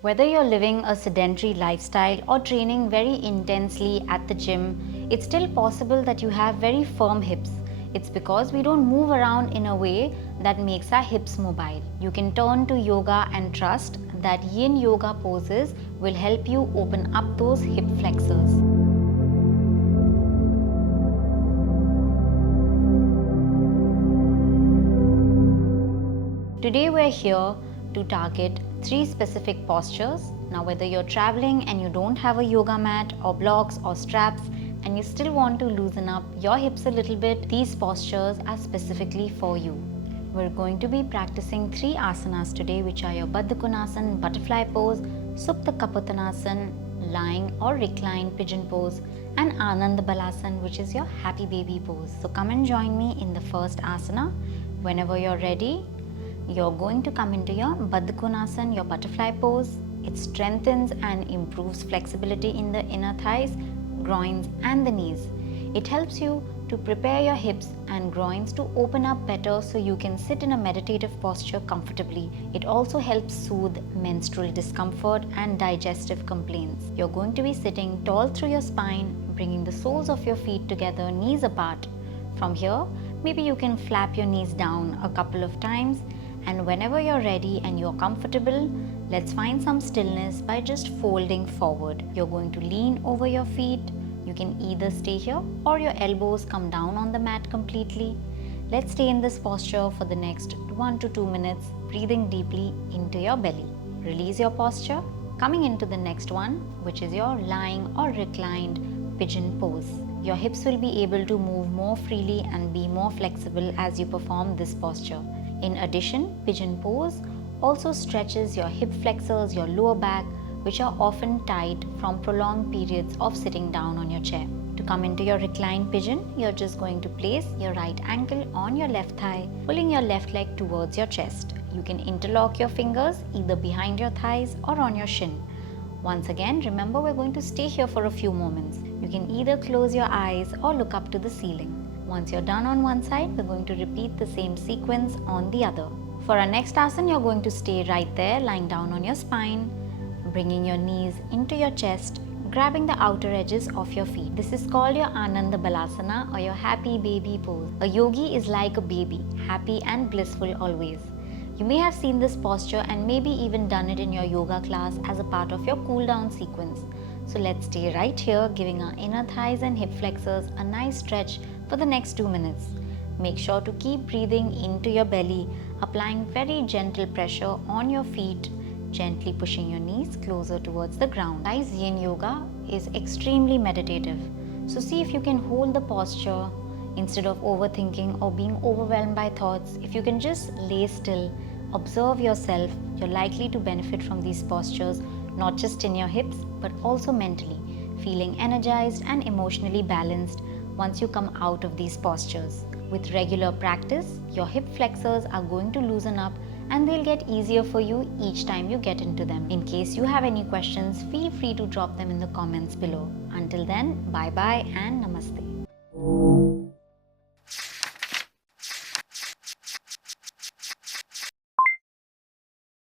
Whether you're living a sedentary lifestyle or training very intensely at the gym, it's still possible that you have very firm hips. It's because we don't move around in a way that makes our hips mobile. You can turn to yoga and trust that yin yoga poses will help you open up those hip flexors. Today we're here to target 3 specific postures. Now whether you're traveling and you don't have a yoga mat or blocks or straps and you still want to loosen up your hips a little bit, these postures are specifically for you. We're going to be practicing 3 asanas today, which are your Baddha Konasana, butterfly pose, Supta Kapotasana, lying or reclined pigeon pose, and Ananda Balasana, which is your happy baby pose. So come and join me in the first asana. Whenever you're ready, you're going to come into your Baddha Konasana, your butterfly pose. It strengthens and improves flexibility in the inner thighs, groins and the knees. It helps you to prepare your hips and groins to open up better so you can sit in a meditative posture comfortably. It also helps soothe menstrual discomfort and digestive complaints. You're going to be sitting tall through your spine, bringing the soles of your feet together, knees apart. From here, maybe you can flap your knees down a couple of times. And whenever you're ready and you're comfortable, let's find some stillness by just folding forward. You're going to lean over your feet. You can either stay here or your elbows come down on the mat completely. Let's stay in this posture for the next 1 to 2 minutes, breathing deeply into your belly. Release your posture, coming into the next one, which is your lying or reclined pigeon pose. Your hips will be able to move more freely and be more flexible as you perform this posture. In addition, pigeon pose also stretches your hip flexors, your lower back, which are often tight from prolonged periods of sitting down on your chair. To come into your reclined pigeon, you're just going to place your right ankle on your left thigh, pulling your left leg towards your chest. You can interlock your fingers either behind your thighs or on your shin. Once again, remember we're going to stay here for a few moments. You can either close your eyes or look up to the ceiling. Once you're done on one side, we're going to repeat the same sequence on the other. For our next asana, you're going to stay right there, lying down on your spine, bringing your knees into your chest, grabbing the outer edges of your feet. This is called your Ananda Balasana or your happy baby pose. A yogi is like a baby, happy and blissful always. You may have seen this posture and maybe even done it in your yoga class as a part of your cool down sequence. So let's stay right here, giving our inner thighs and hip flexors a nice stretch for the next 2 minutes. Make sure to keep breathing into your belly, applying very gentle pressure on your feet, gently pushing your knees closer towards the ground. Guys, yin yoga is extremely meditative. So see if you can hold the posture instead of overthinking or being overwhelmed by thoughts. If you can just lay still, observe yourself, you're likely to benefit from these postures, not just in your hips, but also mentally, feeling energized and emotionally balanced once you come out of these postures. With regular practice, your hip flexors are going to loosen up and they'll get easier for you each time you get into them. In case you have any questions, feel free to drop them in the comments below. Until then, bye bye and namaste.